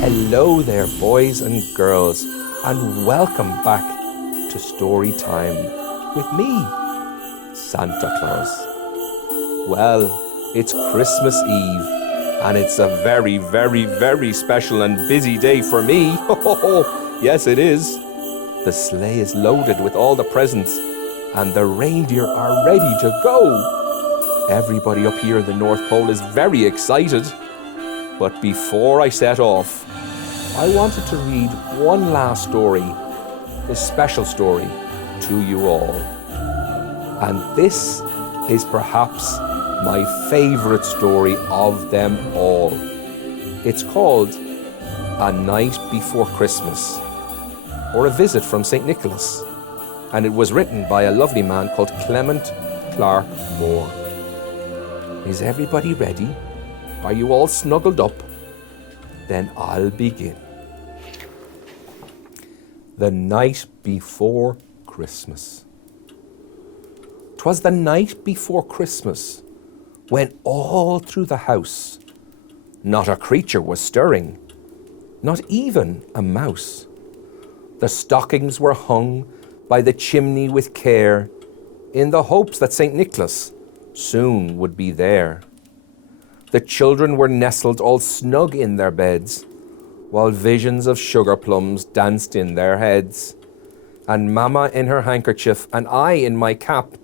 Hello there, boys and girls, and welcome back to Story Time with me, Santa Claus. Well, it's Christmas Eve, and it's a very, very, very special and busy day for me. Yes, it is. The sleigh is loaded with all the presents, and the reindeer are ready to go. Everybody up here in the North Pole is very excited. But before I set off, I wanted to read one last story, a special story, to you all. And this is perhaps my favourite story of them all. It's called A Night Before Christmas, or A Visit from St. Nicholas. And it was written by a lovely man called Clement Clark Moore. Is everybody ready? Are you all snuggled up? Then I'll begin. The night before Christmas. 'Twas the night before Christmas, when all through the house not a creature was stirring, not even a mouse. The stockings were hung by the chimney with care, in the hopes that St. Nicholas soon would be there. The children were nestled all snug in their beds, while visions of sugar plums danced in their heads. And Mamma in her handkerchief and I in my cap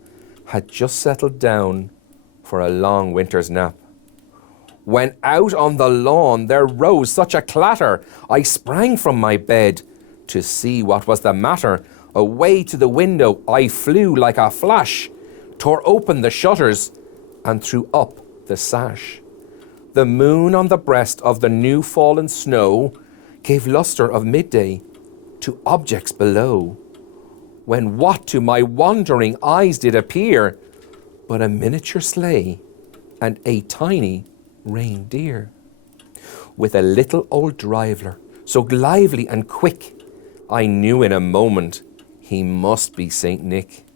had just settled down for a long winter's nap. When out on the lawn there rose such a clatter, I sprang from my bed to see what was the matter. Away to the window I flew like a flash, tore open the shutters and threw up the sash. The moon on the breast of the new fallen snow gave lustre of midday to objects below, when what to my wandering eyes did appear but a miniature sleigh and a tiny reindeer, with a little old driver, so lively and quick, I knew in a moment he must be Saint Nick.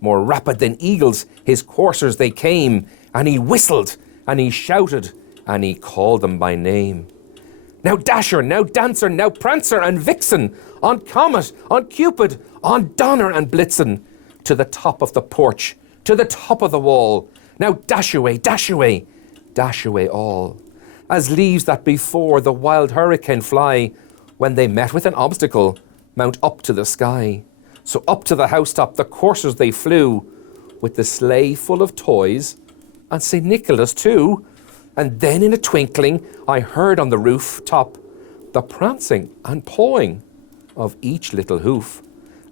More rapid than eagles his coursers they came, and he whistled and he shouted and he called them by name. Now Dasher, now Dancer, now Prancer and Vixen, on Comet, on Cupid, on Donner and Blitzen, to the top of the porch, to the top of the wall. Now dash away, dash away, dash away all. As leaves that before the wild hurricane fly, when they met with an obstacle, mount up to the sky. So up to the housetop the coursers they flew, with the sleigh full of toys, and St. Nicholas too. And then in a twinkling I heard on the rooftop the prancing and pawing of each little hoof.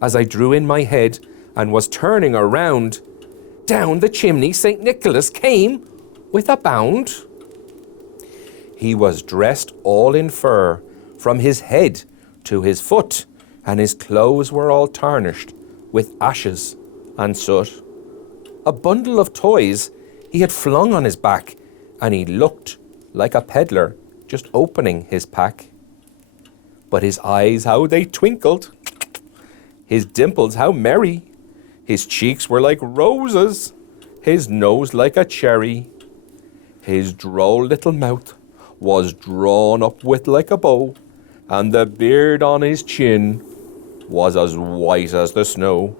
As I drew in my head and was turning around, down the chimney St. Nicholas came with a bound. He was dressed all in fur, from his head to his foot, and his clothes were all tarnished with ashes and soot. A bundle of toys he had flung on his back, and he looked like a peddler just opening his pack. But his eyes, how they twinkled, his dimples, how merry, his cheeks were like roses, his nose like a cherry, his droll little mouth was drawn up with like a bow, and the beard on his chin was as white as the snow.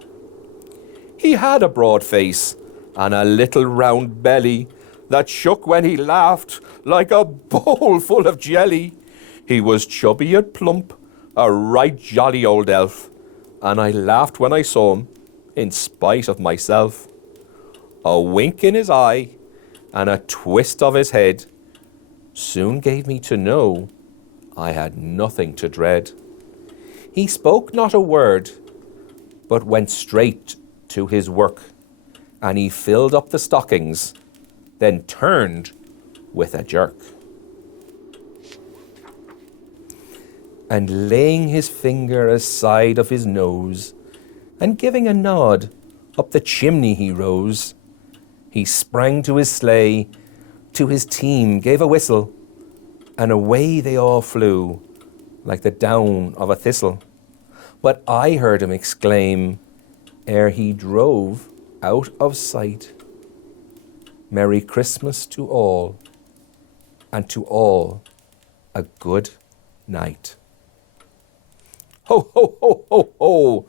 He had a broad face and a little round belly that shook when he laughed like a bowl full of jelly. He was chubby and plump, a right jolly old elf, and I laughed when I saw him, in spite of myself. A wink in his eye and a twist of his head soon gave me to know I had nothing to dread. He spoke not a word, but went straight to his work, and he filled up the stockings, then turned with a jerk. And laying his finger aside of his nose, and giving a nod, up the chimney he rose. He sprang to his sleigh, to his team gave a whistle, and away they all flew, like the down of a thistle. But I heard him exclaim, ere he drove out of sight, Merry Christmas to all, and to all a good night. Ho, ho, ho, ho, ho.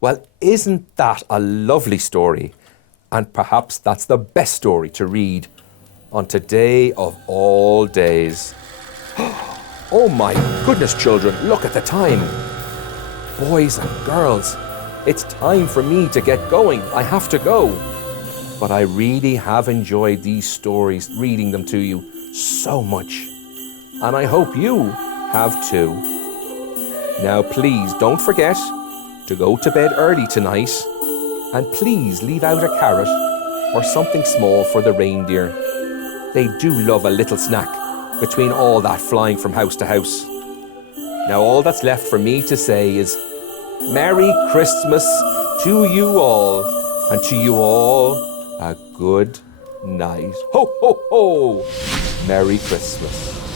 Well, isn't that a lovely story? And perhaps that's the best story to read on today of all days. Oh my goodness, children, look at the time. Boys and girls, it's time for me to get going. I have to go. But I really have enjoyed these stories, reading them to you so much. And I hope you have too. Now please don't forget to go to bed early tonight, and please leave out a carrot or something small for the reindeer. They do love a little snack between all that flying from house to house. Now all that's left for me to say is Merry Christmas to you all, and to you all a good night. Ho, ho, ho! Merry Christmas.